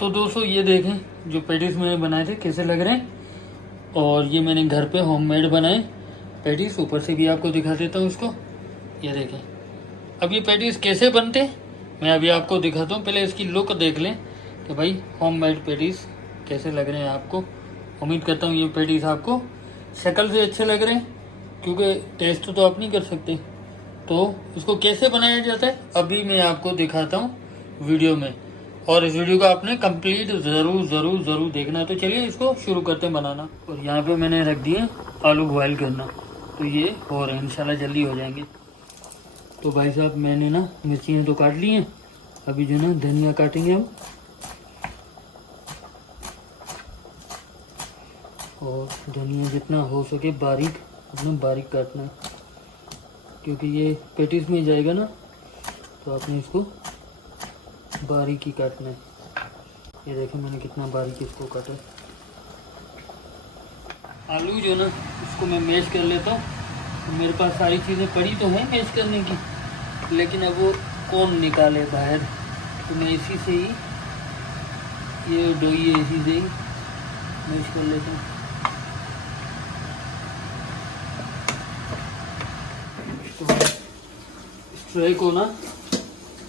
तो दोस्तों ये देखें जो पैटीज मैंने बनाए थे कैसे लग रहे हैं, और ये मैंने घर पे होममेड बनाए पैटीज। ऊपर से भी आपको दिखा देता हूँ इसको, ये देखें। अब ये पैटीज कैसे बनते मैं अभी आपको दिखाता हूँ, पहले इसकी लुक देख लें कि भाई होममेड पैटीज कैसे लग रहे हैं आपको। उम्मीद करता हूँ ये पैटीज आपको शक्ल से अच्छे लग रहे हैं, क्योंकि टेस्ट तो आप नहीं कर सकते। तो इसको कैसे बनाया जाता है अभी मैं आपको दिखाता हूँ वीडियो में, और इस वीडियो को आपने कंप्लीट ज़रूर देखना है। तो चलिए इसको शुरू करते हैं बनाना। और यहाँ पे मैंने रख दिए आलू बॉयल करना, तो ये हो रहे हैं, इंशाल्लाह जल्दी हो जाएंगे। तो भाई साहब मैंने ना मिर्चियाँ तो काट ली हैं, अभी जो ना धनिया काटेंगे हम, और धनिया जितना हो सके बारीक अपना बारीक काटना है, क्योंकि ये पेटीज में जाएगा ना, तो आपने इसको बारीक ही काटना है। ये देखें मैंने कितना बारीक इसको काटा है। आलू जो ना इसको मैं मैश कर लेता हूँ। तो मेरे पास सारी चीज़ें पड़ी तो हैं मैश करने की, लेकिन अब वो कौन निकाले बाहर, तो मैं इसी से ही ये डोई इसी से ही मैश कर लेता हूँ। तो इस ट्रे को ना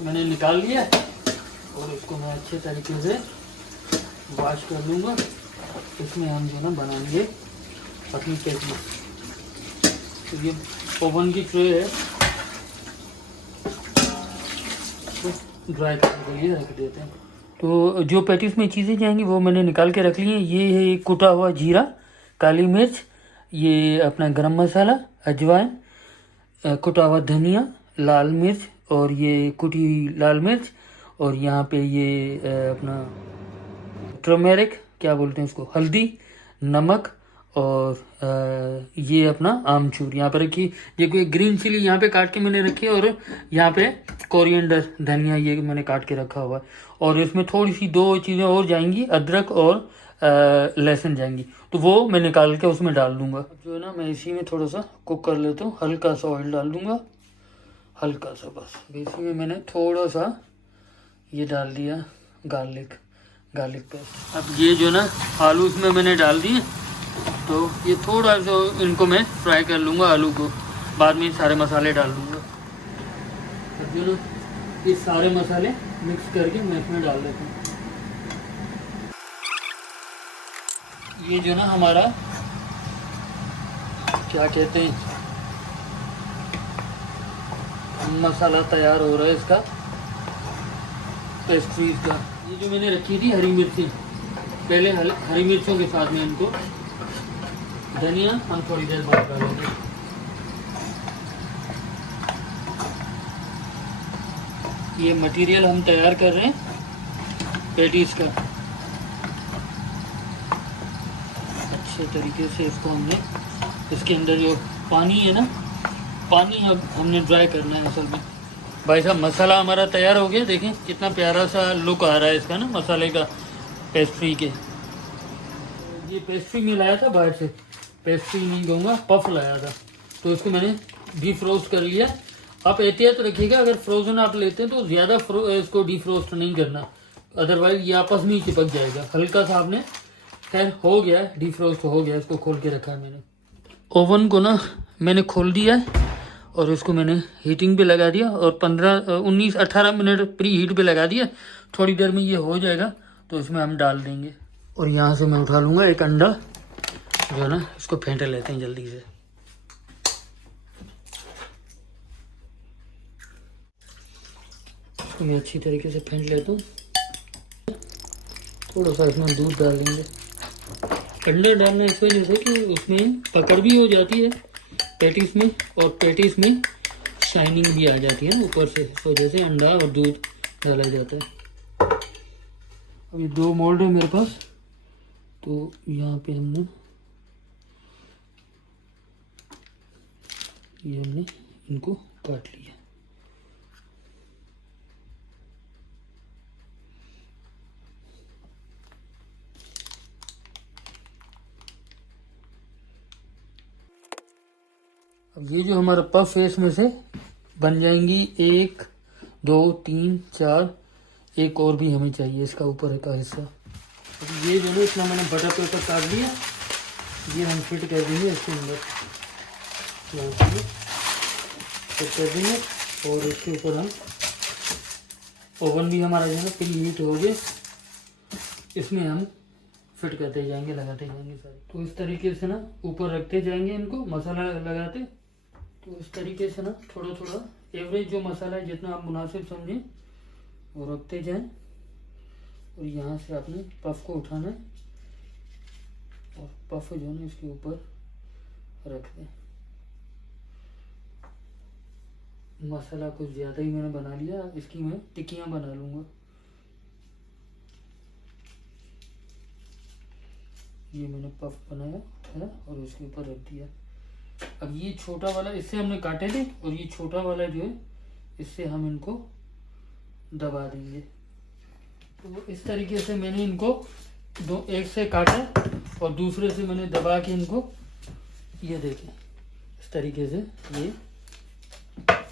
मैंने निकाल लिया और इसको मैं अच्छे तरीके से वॉश कर लूँगा। इसमें हम जो ना बनाएंगे अपनी चटनी। तो ये ओवन की ट्रे है, तो ड्राई करने के लिए रख देते हैं। तो जो पैटीज में चीज़ें जाएंगी वो मैंने निकाल के रख ली हैं। ये है कुटा हुआ जीरा, काली मिर्च, ये अपना गरम मसाला, अजवाइन, कुटा हुआ धनिया, लाल मिर्च, और ये कुटी लाल मिर्च, और यहाँ पे ये अपना टर्मेरिक क्या बोलते हैं उसको, हल्दी, नमक, और ये अपना आमचूर यहाँ पे रखी। ये कोई ग्रीन चिली यहाँ पे काट के मैंने रखी है, और यहाँ पे कोरिएंडर धनिया ये मैंने काट के रखा हुआ है। और इसमें थोड़ी सी दो चीज़ें और जाएंगी, अदरक और लहसुन जाएंगी, तो वो मैं निकाल के उसमें डाल दूंगा। जो है ना मैं इसी में थोड़ा सा कुक कर लेता हूँ, हल्का सा ऑयल डाल दूंगा, हल्का सा बस। इसी में मैंने थोड़ा सा ये डाल दिया गार्लिक पेस्ट। अब ये जो ना आलू इसमें मैंने डाल दिए, तो ये थोड़ा सा इनको मैं फ्राई कर लूँगा आलू को, बाद में सारे मसाले डाल दूँगा। अब जो ना ये सारे मसाले मिक्स करके मैं इसमें डाल देता हूँ। ये जो ना हमारा क्या कहते हैं मसाला तैयार हो रहा है इसका, पेस्ट्रीज का। ये जो मैंने रखी थी हरी मिर्ची, पहले हरी मिर्चों के साथ में इनको धनिया हम थोड़ी देर बाद डालेंगे। ये मटेरियल हम तैयार कर रहे हैं पैटीज का। अच्छे तरीके से इसको हमने, इसके अंदर जो पानी है ना, पानी अब हमने ड्राई करना है असल में। भाई साहब मसाला हमारा तैयार हो गया, देखें कितना प्यारा सा लुक आ रहा है इसका ना मसाले का, पेस्ट्री के। ये पेस्ट्री में लाया था बाहर से, पेस्ट्री नहीं कहूँगा, पफ लाया था, तो इसको मैंने डीफ्रोस्ट कर लिया। आप एहतियात रखिएगा, अगर फ्रोज़न आप लेते हैं तो ज़्यादा इसको डीफ्रोस्ट नहीं करना, अदरवाइज ये आपस में ही चिपक जाएगा। हल्का सा आपने, खैर हो गया डीफ्रोस्ट हो गया, इसको खोल के रखा है मैंने। ओवन को ना मैंने खोल दिया है और इसको मैंने हीटिंग पे लगा दिया, और 19-18 मिनट प्री हीट पे लगा दिया। थोड़ी देर में ये हो जाएगा तो इसमें हम डाल देंगे। और यहाँ से मैं उठा लूँगा एक अंडा, जो है ना इसको फेंट लेते हैं जल्दी से। इसको मैं अच्छी तरीके से फेंट लेता हूँ। थोड़ा सा इसमें दूध डाल देंगे। अंडा डालना इस वजह से कि उसमें पकड़ भी हो जाती है पैटीज में, और पैटीज में शाइनिंग भी आ जाती है ना ऊपर से, इस वजह से अंडा और दूध डाला जाता है। अब ये 2 मोल्ड है मेरे पास, तो यहाँ पे हमने इनको काट लिया। अब ये जो हमारा पफ है इसमें से बन जाएंगी 1 2 3 4, एक और भी हमें चाहिए इसका ऊपर का हिस्सा। अब ये जो है इतना मैंने बटर पेपर काट लिया, ये हम फिट कर देंगे इसके अंदर, फिट कर देंगे। और इसके ऊपर हम ओवन भी हमारा जो है प्री हीट हो गया, इसमें हम फिट करते जाएंगे, लगाते जाएंगे सारे। तो इस तरीके से ना ऊपर रखते जाएंगे इनको मसाला लगाते। तो इस तरीके से ना थोड़ा थोड़ा एवरेज जो मसाला है जितना आप मुनासिब समझें वो रखते जाएं। और यहाँ से आपने पफ को उठाना है और पफ जो है ना इसके ऊपर रख दें। मसाला कुछ ज़्यादा ही मैंने बना लिया, इसकी मैं टिक्कियाँ बना लूँगा। ये मैंने पफ बनाया है और उसके ऊपर रख दिया। अब ये छोटा वाला इससे हमने काटे थे और ये छोटा वाला जो है इससे हम इनको दबा देंगे। तो इस तरीके से मैंने इनको एक से काटा और दूसरे से मैंने दबा के इनको, ये देखें इस तरीके से ये।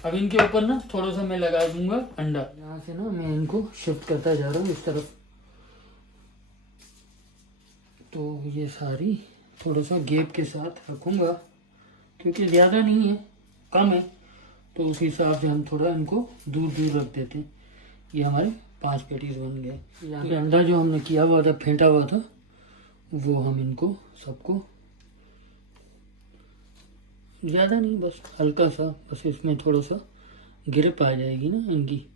अब इनके ऊपर ना थोड़ा सा मैं लगा दूंगा अंडा। यहाँ से ना मैं इनको शिफ्ट करता जा रहा हूँ इस तरफ। तो ये सारी थोड़ा सा गैप के साथ रखूँगा क्योंकि ज़्यादा नहीं है, कम है, तो उस हिसाब से हम थोड़ा इनको दूर दूर रख देते हैं। ये हमारे 5 पैटीज बन गए। यहाँ पे अंडा जो हमने किया हुआ था, फेंटा हुआ था, वो हम इनको सबको, ज़्यादा नहीं बस हल्का सा, बस इसमें थोड़ा सा गिरप आ जाएगी ना इनकी।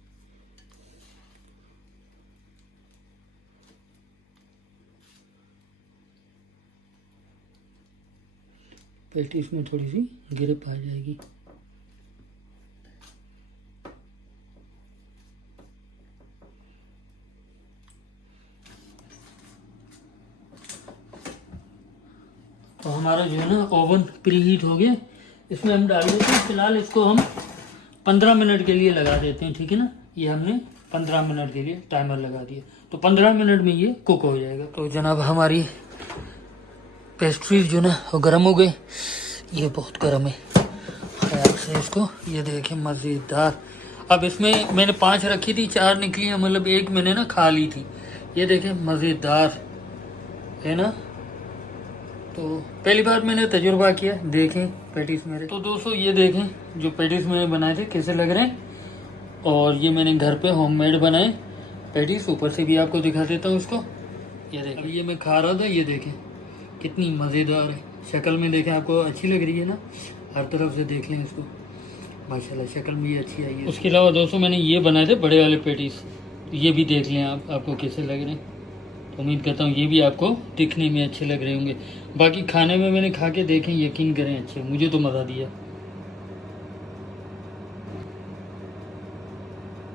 पैटीज में थोड़ी सी गिरप आ जाएगी। तो हमारा जो है ना ओवन प्री हीट हो गया, इसमें हम डाल देते हैं। फिलहाल इसको हम 15 मिनट के लिए लगा देते हैं, ठीक है ना। ये हमने 15 मिनट के लिए टाइमर लगा दिया, तो 15 मिनट में ये कुक हो जाएगा। तो जनाब हमारी पेस्ट्रीज जो ना वो गर्म हो गए। ये बहुत गर्म है, ख्याल से इसको, ये देखें मज़ेदार। अब इसमें मैंने 5 रखी थी, 4 निकली हैं, मतलब एक मैंने ना खा ली थी। ये देखें मज़ेदार है ना। तो पहली बार मैंने तजुर्बा किया, देखें पैटीज मेरे। तो दोस्तों ये देखें जो पैटीज मैंने बनाए थे कैसे लग रहे हैं। और ये मैंने घर पे होममेड बनाए पैटीज, ऊपर से भी आपको दिखा देता हूँ इसको। ये देखें, ये मैं खा रहा था, ये देखें कितनी मज़ेदार है। शक्ल में देखें आपको अच्छी लग रही है ना, हर तरफ से देख लें इसको, माशाल्लाह शक्ल भी अच्छी आई है। उसके अलावा दोस्तों मैंने ये बनाए थे बड़े वाले पैटीज, ये भी देख लें आपको कैसे लग रहे हैं। तो उम्मीद करता हूँ ये भी आपको दिखने में अच्छे लग रहे होंगे। बाकी खाने में मैंने खा के देखें, यकीन करें अच्छे, मुझे तो मज़ा दिया।